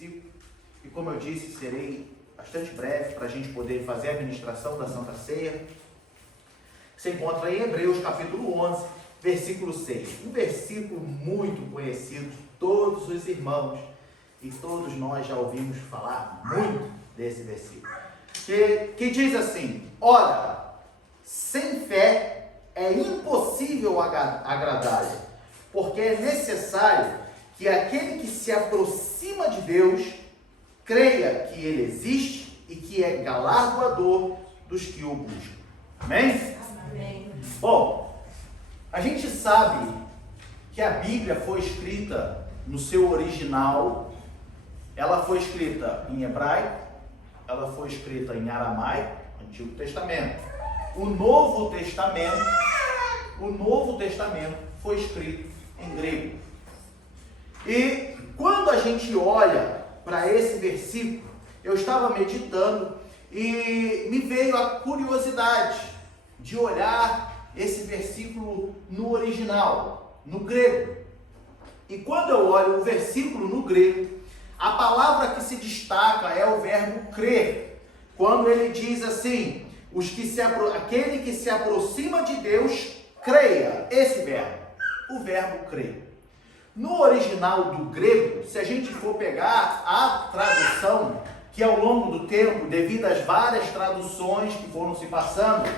versículo. E como eu disse, serei bastante breve para a gente poder fazer a administração da Santa Ceia. Se encontra em Hebreus capítulo 11, versículo 6. Um versículo muito conhecido de todos os irmãos. E todos nós já ouvimos falar muito desse versículo. Que diz assim: ora, sem fé é impossível agradar-lhe, porque é necessário que aquele que se aproxima de Deus creia que Ele existe e que é galardoador dos que o buscam. Amém? Amém. Bom, a gente sabe que a Bíblia foi escrita no seu original. Ela foi escrita em hebraico, ela foi escrita em aramaico, Antigo Testamento. O Novo Testamento foi escrito em grego. E quando a gente olha para esse versículo, eu estava meditando e me veio a curiosidade de olhar esse versículo no original, no grego. E quando eu olho o versículo no grego, a palavra que se destaca é o verbo crer. Quando ele diz assim: aquele que se aproxima de Deus, creia. Esse verbo, o verbo crer. No original do grego, se a gente for pegar a tradução, que ao longo do tempo, devido às várias traduções que foram se passando,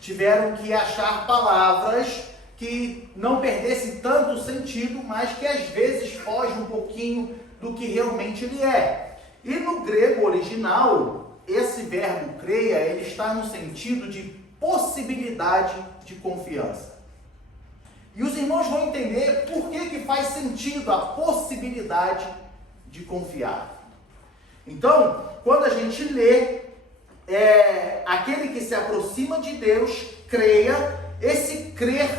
tiveram que achar palavras que não perdessem tanto sentido, mas que às vezes fogem um pouquinho do que realmente ele é. E no grego original, esse verbo creia, ele está no sentido de possibilidade de confiança. E os irmãos vão entender por que faz sentido a possibilidade de confiar. Então, quando a gente lê, aquele que se aproxima de Deus, creia, esse crer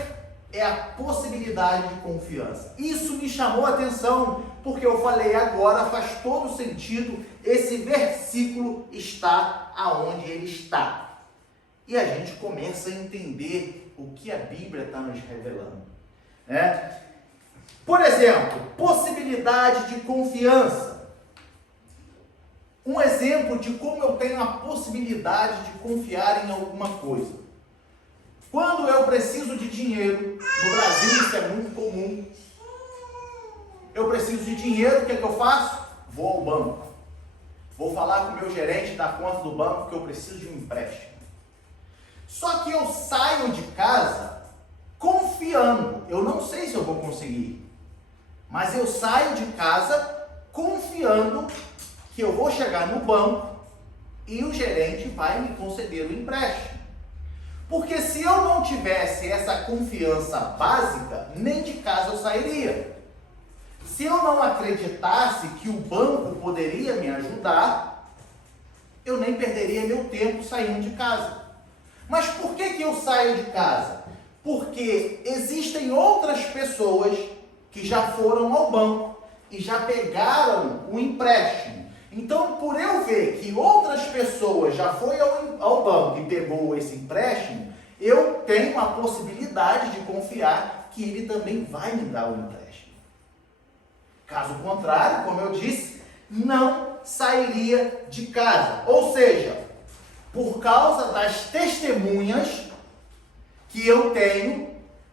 é a possibilidade de confiança. Isso me chamou a atenção, porque eu falei agora, faz todo sentido, esse versículo está aonde ele está. E a gente começa a entender o que a Bíblia está nos revelando. Por exemplo, possibilidade de confiança. Um exemplo de como eu tenho a possibilidade de confiar em alguma coisa. Quando eu preciso de dinheiro, no Brasil isso é muito comum. Eu preciso de dinheiro, o que é que eu faço? Vou ao banco. Vou falar com o meu gerente da conta do banco que eu preciso de um empréstimo. Só que eu saio de casa confiando. Eu não sei se eu vou conseguir, mas eu saio de casa confiando que eu vou chegar no banco e o gerente vai me conceder o empréstimo. Porque se eu não tivesse essa confiança básica, nem de casa eu sairia. Se eu não acreditasse que o banco poderia me ajudar, eu nem perderia meu tempo saindo de casa. Mas por que eu saio de casa? Porque existem outras pessoas que já foram ao banco e já pegaram o empréstimo. Então, por eu ver que outras pessoas já foram ao banco e pegou esse empréstimo, eu tenho a possibilidade de confiar que ele também vai me dar o empréstimo. Caso contrário, como eu disse, não sairia de casa. Ou seja, por causa das testemunhas que eu tenho,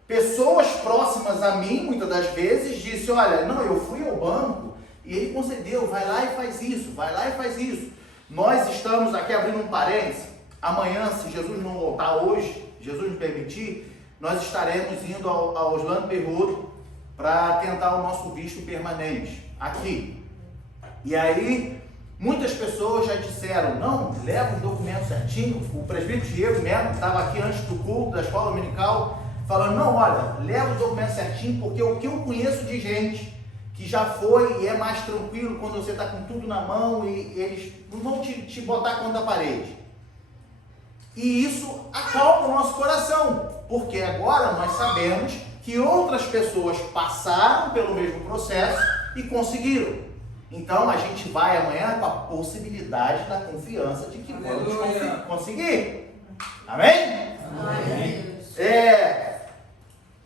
pessoas próximas a mim, muitas das vezes, disse: olha, não, eu fui ao banco e ele concedeu, vai lá e faz isso, vai lá e faz isso. Nós estamos aqui abrindo um parênteses. Amanhã, se Jesus não voltar hoje, Jesus nos permitir, nós estaremos indo ao Orlando Perrudo para tentar o nosso visto permanente aqui. E aí, muitas pessoas já disseram: não, leva os documentos certinho. O presbítero Diego mesmo estava aqui antes do culto da escola dominical, falando: não, olha, leva os documentos certinho, porque o que eu conheço de gente que já foi e é mais tranquilo quando você está com tudo na mão e eles não vão te botar contra a parede. E isso acalma o nosso coração, porque agora nós sabemos que outras pessoas passaram pelo mesmo processo e conseguiram. Então a gente vai amanhã com a possibilidade da confiança de que vamos conseguir. Amém? Amém.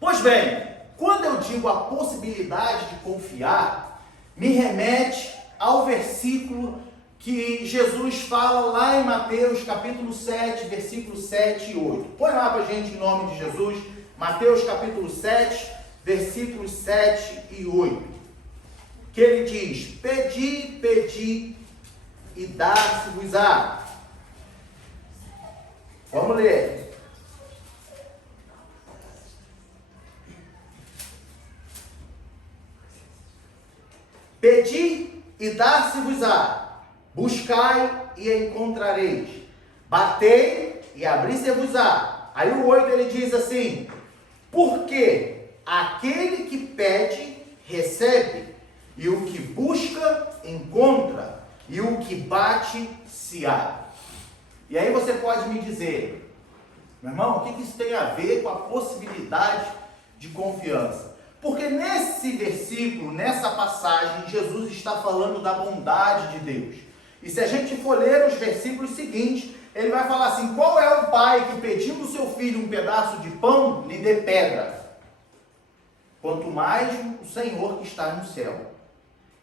Pois bem, quando eu digo a possibilidade de confiar, me remete ao versículo que Jesus fala lá em Mateus capítulo 7, versículos 7 e 8. Põe lá para a gente em nome de Jesus, Mateus capítulo 7, versículos 7 e 8. Que ele diz: pedi, pedi e dar-se-vos-á. Vamos ler. Pedi e dar-se-vos-á. Buscai e encontrareis. Batei e abri-se-vos-á. Aí o 8 ele diz assim: porque aquele que pede, recebe, e o que busca, encontra, e o que bate, se abre. E aí você pode me dizer, meu irmão, o que isso tem a ver com a possibilidade de confiança? Porque nesse versículo, nessa passagem, Jesus está falando da bondade de Deus. E se a gente for ler os versículos seguintes, ele vai falar assim: qual é o pai que, pedindo o seu filho um pedaço de pão, lhe dê pedra? Quanto mais o Senhor que está no céu.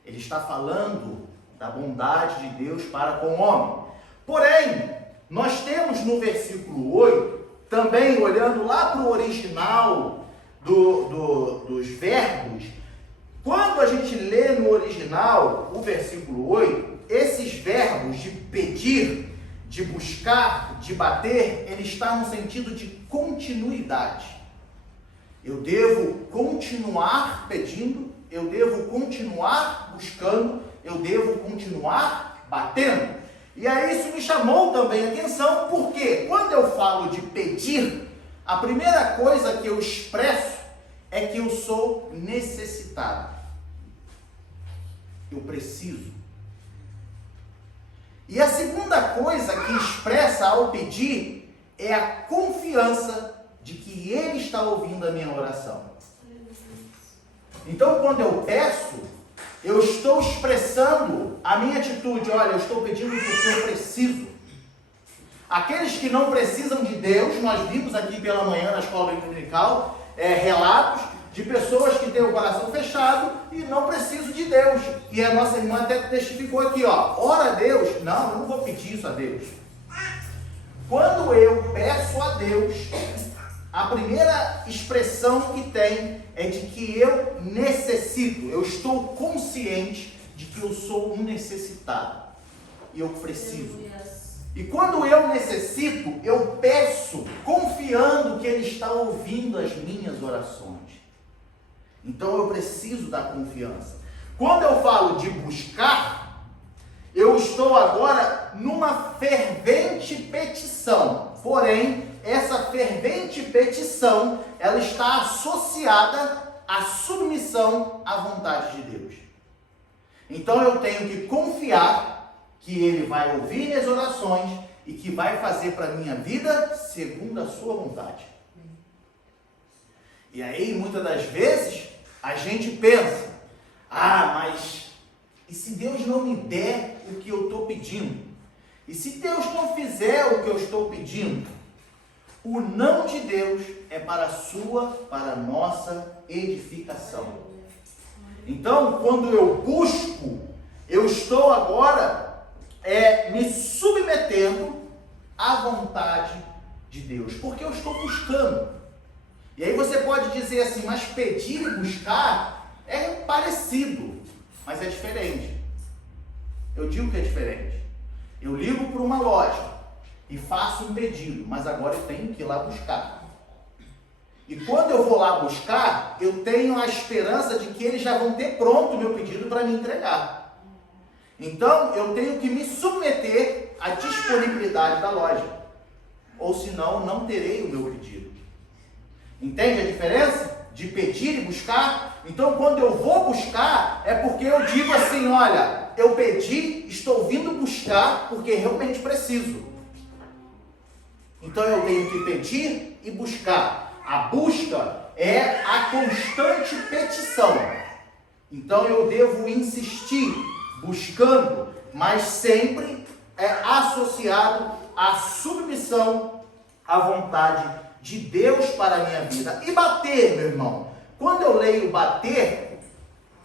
Ele está falando da bondade de Deus para com o homem. Porém, nós temos no versículo 8, também olhando lá para o original dos verbos, quando a gente lê no original o versículo 8, esses verbos de pedir, de buscar, de bater, ele está no sentido de continuidade. Eu devo continuar pedindo, eu devo continuar buscando, eu devo continuar batendo. E aí isso me chamou também a atenção, porque quando eu falo de pedir, a primeira coisa que eu expresso é que eu sou necessitado. Eu preciso. E a segunda coisa que expressa ao pedir é a confiança de que Ele está ouvindo a minha oração. Então, quando eu peço, eu estou expressando a minha atitude. Olha, eu estou pedindo porque eu preciso. Aqueles que não precisam de Deus, nós vimos aqui pela manhã na escola dominical, relatos de pessoas que têm o coração fechado e não precisam de Deus. E a nossa irmã até testificou aqui, ora a Deus. Não, eu não vou pedir isso a Deus. Quando eu peço a Deus, a primeira expressão que tem é de que eu necessito, eu estou consciente de que eu sou um necessitado e eu preciso. E quando eu necessito, eu peço confiando que Ele está ouvindo as minhas orações. Então eu preciso da confiança. Quando eu falo de buscar, eu estou agora numa fervente petição. Porém, essa fervente petição, ela está associada à submissão à vontade de Deus. Então eu tenho que confiar que Ele vai ouvir minhas orações e que vai fazer para a minha vida segundo a sua vontade. E aí, muitas das vezes, a gente pensa, mas e se Deus não me der o que eu estou pedindo? E se Deus não fizer o que eu estou pedindo? O não de Deus é para a nossa edificação. Então, quando eu busco, eu estou agora me submetendo à vontade de Deus, porque eu estou buscando. E aí você pode dizer assim, mas pedir e buscar é parecido, mas é diferente. Eu digo que é diferente. Eu ligo para uma loja e faço um pedido, mas agora eu tenho que ir lá buscar. E quando eu vou lá buscar, eu tenho a esperança de que eles já vão ter pronto o meu pedido para me entregar. Então, eu tenho que me submeter à disponibilidade da loja. Ou senão, não terei o meu pedido. Entende a diferença de pedir e buscar? Então, quando eu vou buscar, é porque eu digo assim, olha, eu pedi, estou vindo buscar, porque realmente preciso. Então, eu tenho que pedir e buscar. A busca é a constante petição. Então, eu devo insistir buscando, mas sempre associado à submissão à vontade de Deus para a minha vida. E bater, meu irmão, quando eu leio bater,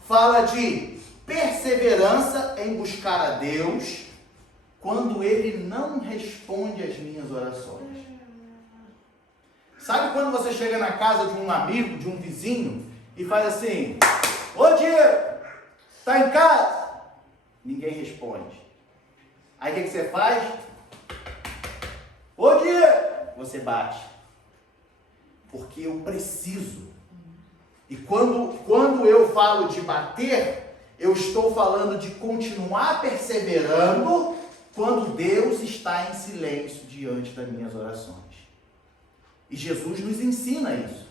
fala de perseverança em buscar a Deus quando Ele não responde às minhas orações. Sabe quando você chega na casa de um amigo, de um vizinho, e faz assim: ô Diego, tá em casa? Ninguém responde. Aí o que você faz? Ô Diego! Você bate. Porque eu preciso. E quando eu falo de bater, eu estou falando de continuar perseverando quando Deus está em silêncio diante das minhas orações. E Jesus nos ensina isso.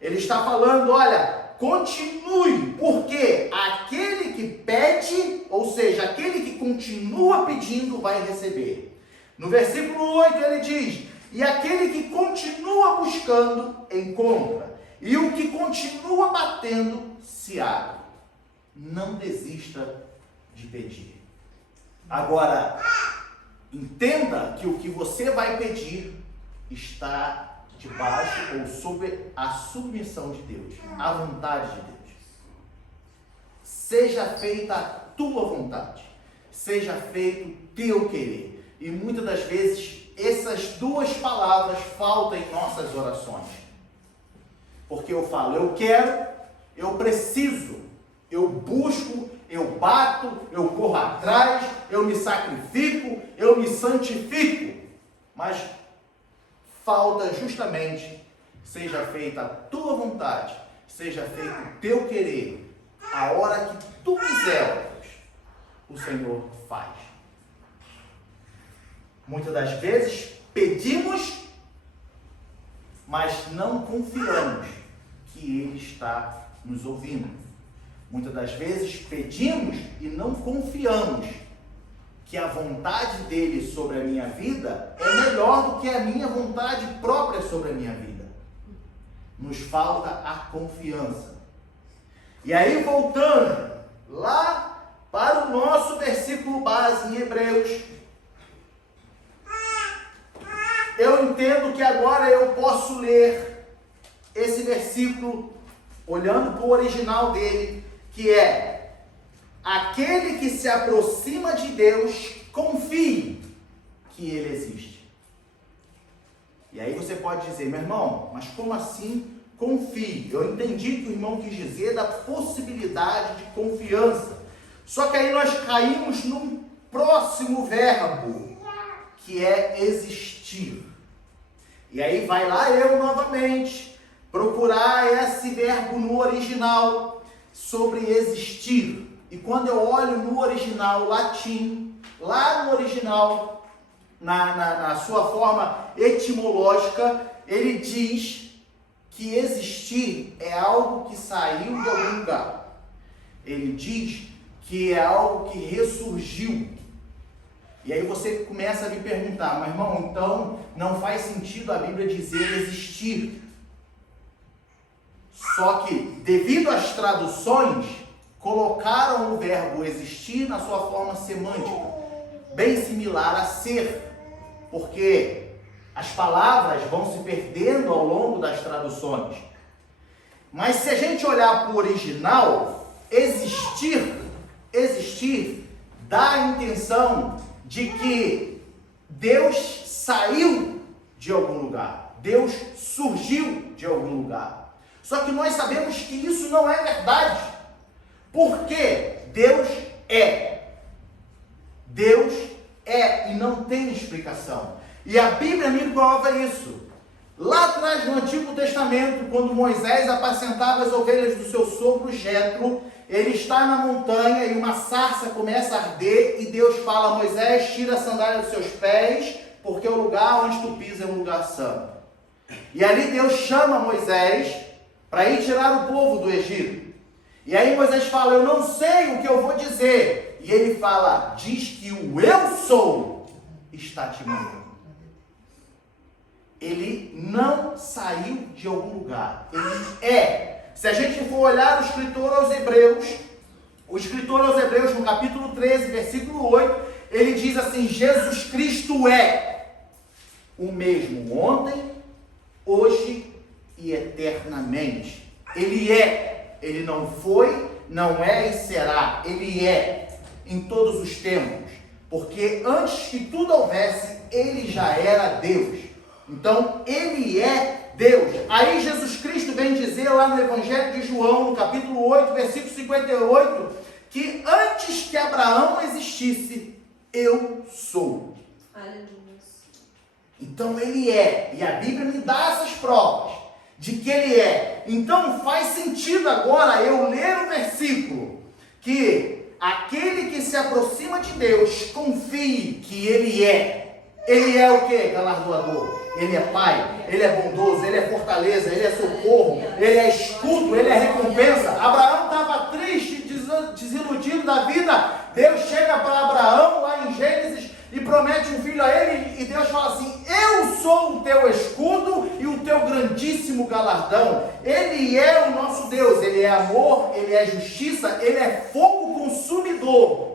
Ele está falando, olha, continue, porque aquele que pede, ou seja, aquele que continua pedindo, vai receber. No versículo 8 ele diz, e aquele que continua buscando, encontra. E o que continua batendo, se abre. Não desista de pedir. Agora, entenda que o que você vai pedir está debaixo ou sob a submissão de Deus, a vontade de Deus. Seja feita a tua vontade, seja feito o teu querer. E muitas das vezes essas duas palavras faltam em nossas orações. Porque eu falo, eu quero, eu preciso, eu busco, eu bato, eu corro atrás, eu me sacrifico, eu me santifico. Mas falta justamente, seja feita a tua vontade, seja feito o teu querer, a hora que tu quiser, o Senhor faz. Muitas das vezes pedimos, mas não confiamos que Ele está nos ouvindo. Muitas das vezes pedimos e não confiamos que a vontade dele sobre a minha vida é melhor do que a minha vontade própria sobre a minha vida. Nos falta a confiança. E aí, voltando lá para o nosso versículo base em Hebreus, eu entendo que agora eu posso ler esse versículo olhando para o original dele, que é: aquele que se aproxima de Deus, confie que Ele existe. E aí você pode dizer, meu irmão, mas como assim confie? Eu entendi que o irmão quis dizer da possibilidade de confiança. Só que aí nós caímos num próximo verbo, que é existir. E aí vai lá eu novamente procurar esse verbo no original sobre existir. E quando eu olho no original latim, lá no original, na sua forma etimológica, ele diz que existir é algo que saiu de algum lugar. Ele diz que é algo que ressurgiu. E aí você começa a me perguntar, mas irmão, então não faz sentido a Bíblia dizer existir. Só que, devido às traduções, colocaram o verbo existir na sua forma semântica, bem similar a ser, porque as palavras vão se perdendo ao longo das traduções. Mas se a gente olhar para o original, existir dá a intenção de que Deus saiu de algum lugar, Deus surgiu de algum lugar. Só que nós sabemos que isso não é verdade. Porque Deus é. Deus é e não tem explicação. E a Bíblia me prova isso. Lá atrás no Antigo Testamento, quando Moisés apacentava as ovelhas do seu sogro Jetro, ele está na montanha e uma sarça começa a arder e Deus fala a Moisés, tira a sandália dos seus pés, porque o lugar onde tu pisa é um lugar santo. E ali Deus chama Moisés para ir tirar o povo do Egito. E aí Moisés fala, eu não sei o que eu vou dizer. E ele fala, diz que o eu sou está te mandando. Ele não saiu de algum lugar. Ele é. Se a gente for olhar o escritor aos Hebreus, no capítulo 13, versículo 8, ele diz assim, Jesus Cristo é o mesmo ontem, hoje e eternamente. Ele é. Ele não foi, não é e será, ele é em todos os tempos. Porque antes que tudo houvesse, ele já era Deus. Então, ele é Deus. Aí Jesus Cristo vem dizer lá no Evangelho de João, no capítulo 8, versículo 58, que antes que Abraão existisse, eu sou. Aleluia. Então ele é, e a Bíblia me dá essas provas de que ele é. Então faz sentido agora eu ler o versículo, que aquele que se aproxima de Deus, confie que ele é. Ele é o que? Galardoador. Ele é Pai, ele é bondoso, ele é fortaleza, ele é socorro, ele é escudo, ele é recompensa. Abraão estava triste, desiludido da vida. Deus chega para Abraão lá em Gênesis e promete um filho a ele, e Deus fala assim: eu sou o teu escudo e o teu grandíssimo galardão. Ele é o nosso Deus, ele é amor, ele é justiça, ele é fogo consumidor.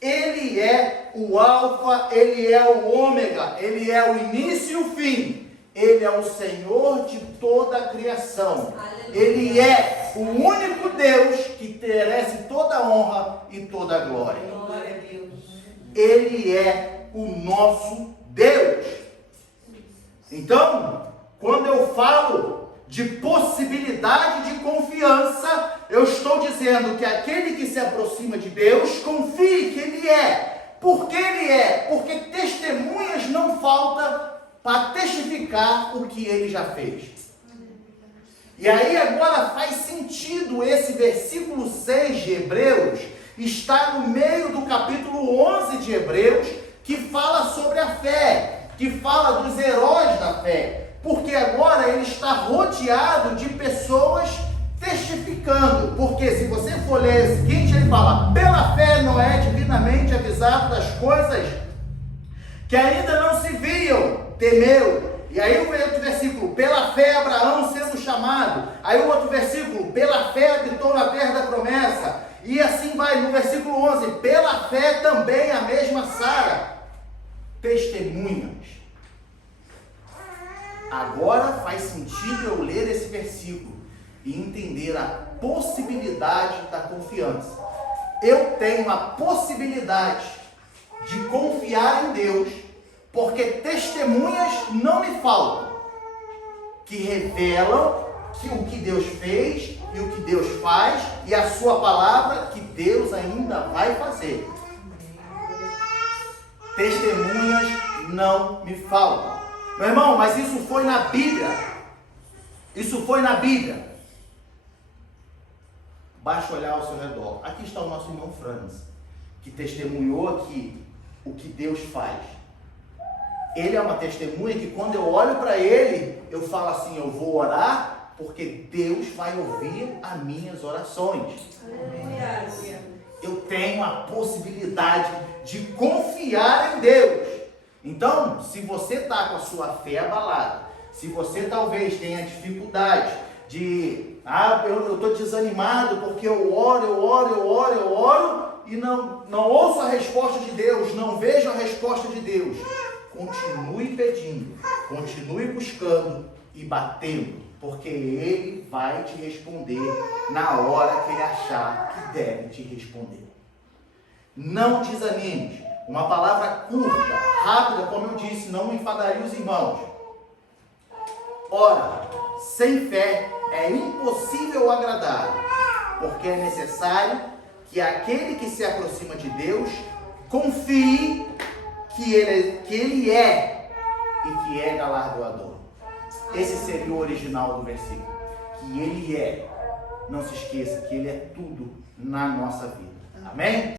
Ele é o alfa, ele é o ômega, ele é o início e o fim. Ele é o Senhor de toda a criação. Ele é o único Deus que merece toda a honra e toda a glória. Glória a Deus. Ele é o nosso Deus. Então, quando eu falo de possibilidade de confiança, eu estou dizendo que aquele que se aproxima de Deus, confie que ele é. Por que ele é? Porque testemunhas não faltam para testificar o que ele já fez. E aí agora faz sentido esse versículo 6 de Hebreus, está no meio do capítulo 11 de Hebreus, que fala sobre a fé, que fala dos heróis da fé. Porque agora ele está rodeado de pessoas testificando. Porque se você for ler o seguinte, ele fala: pela fé Noé, divinamente avisado das coisas que ainda não se viam, temeu. E aí o outro versículo: pela fé Abraão sendo chamado. Aí o outro versículo: pela fé habitou na terra da promessa. E assim vai, no versículo 11: pela fé também a mesma Sara. Testemunhas. Agora faz sentido eu ler esse versículo e entender a possibilidade da confiança. Eu tenho a possibilidade de confiar em Deus, porque testemunhas não me faltam, que revelam o que Deus fez e o que Deus faz e a sua palavra que Deus ainda vai fazer. Testemunhas não me faltam. Meu irmão, mas isso foi na Bíblia. Isso foi na Bíblia. Basta olhar ao seu redor. Aqui está o nosso irmão Franz, que testemunhou aqui o que Deus faz. Ele é uma testemunha que quando eu olho para ele, eu falo assim: eu vou orar porque Deus vai ouvir as minhas orações. Aleluia. Eu tenho a possibilidade de confiar em Deus. Então, se você está com a sua fé abalada, se você talvez tenha dificuldade de, eu estou desanimado porque eu oro e não ouço a resposta de Deus, não vejo a resposta de Deus, continue pedindo, continue buscando e batendo, porque Ele vai te responder na hora que Ele achar que deve te responder. Não desanime. Uma palavra curta, rápida, como eu disse, não enfadaria os irmãos. Ora, sem fé é impossível agradar, porque é necessário que aquele que se aproxima de Deus confie que ele é e que é galardoador. Esse seria o original do versículo. Que ele é. Não se esqueça que ele é tudo na nossa vida. Amém?